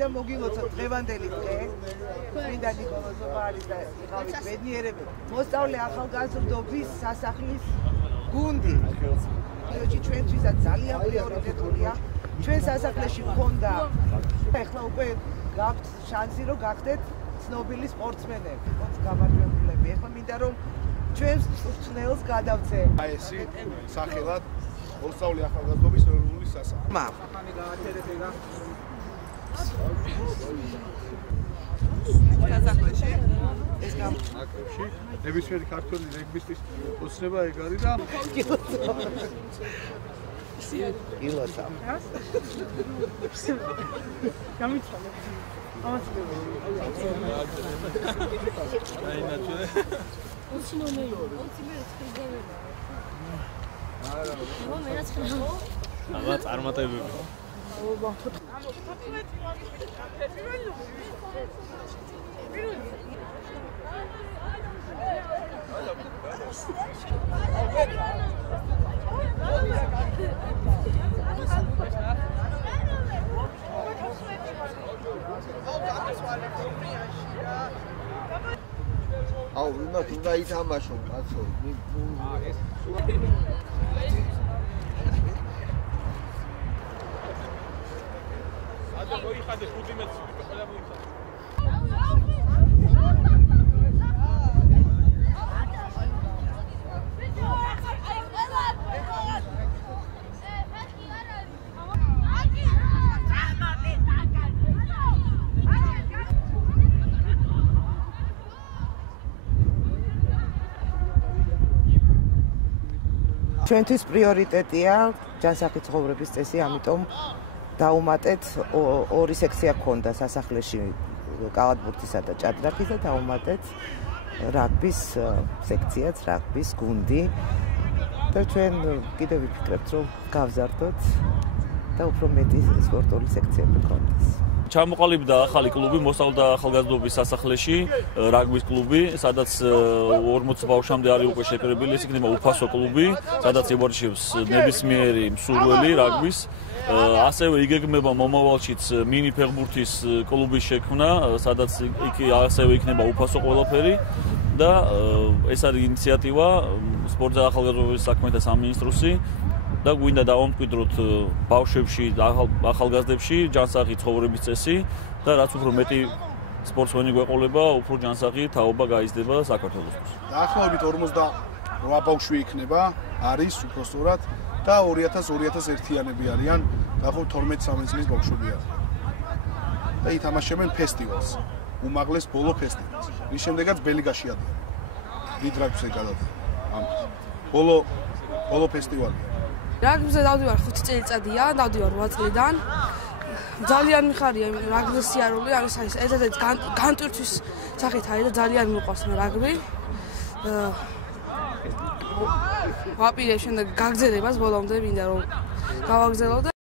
და მოგილოცოთ დღევანდელი დღე. მინდა ნიკოლოზოვა არის და იყავით ბედნიერები. მოსწავლე ახალგაზრდობის სასახლის გუნდი. ჩვენთვისაც ძალიან პრიორიტეტულია. ჩვენ სასახლეში გქონდა ეხლა უკვე გაქვთ შანსი რომ გახდეთ ცნობილი სპორტსმენები, გამარჯვებულები. ეხლა მინდა რომ ჩვენს მწვრთნელს გადავწე. აი ესი სახელად მოსწავლე ახალგაზრდობის ეროვნული სასახლე. სასახლეში ეს ნაკრებში ნებისმიერი ქართველი რეგბისტის ოცნება ეგ არის და ილოსა. გამიცხადე. ამას აღა წარმატებები. აუ ვინმე უნდა ითამაშო კაცო ადა მოიხადე 5 მეტრს ყველა მოიხადე ჩვენთვის პრიორიტეტია ჯანსაღი ცხოვრების წესი, ამიტომ დაუმატეთ ორი სექცია გქონდა სასახლეში კალათბურთისა და ჭადრაკის და დაუმატეთ რაგბის სექციაც, რაგბის გუნდი და ჩვენ კიდევ ვიფიქრებთ რომ გავზარდოთ და უფრო მეტი სპორტული სექციები გქონდეს. ჩამოყალიბდა ახალი კლუბი მოსწავლეთა ახალგაზრდობის სასახლეში, რაგბის კლუბი, სადაც 40 ბავშვამდე არის უკვე შეკრებილი, ეს იქნება უფასო კლუბი, სადაც იბორჩებს ნებისმიერი მსურველი რაგბის. ასევე იგეგმება მომავალშიც მინი ფეხბურთის კლუბის შექმნა, სადაც ასევე იქნება უფასო ყველაფერი და ეს არის ინიციატივა სპორტსა და ახალგაზრდობის საქმეთა სამინისტროსი. და გვინდა დავამკვიდროთ ბავშვებში და ახალგაზრდებში ჯანსაღი ცხოვრების წესი და რაც უფრო მეტი სპორტსმენი გვეყოლება, უფრო ჯანსაღი თაობა გაიზრდება საქართველოსთვის. დაახლოებით 48 ბავშვი იქნება, არის უფრო სწორად და 2000-2001-იანები არიან, დაახლოებით 12-13 წლის ბავშვები არიან. და ითამაშებენ ფესტივალს, უმაღლეს ბოლო ფესტივალს. მის შემდეგაც ბელგიაში ადიან. დიდ რაგბზე გადადიან. ამ ბოლო ფესტივალი. რაგბზე დავდივარ 5 წელიწადია, დავდივარ 8 წლიდან. ძალიან მიხარია რაგბის სიარული, ანუ ეს განტვირთვის სახით არის და ძალიან მიყვარს რაგბი. ვაპირებ შემდეგ გაგზელებას ბოლომდე მინდა რომ გავაგზელო და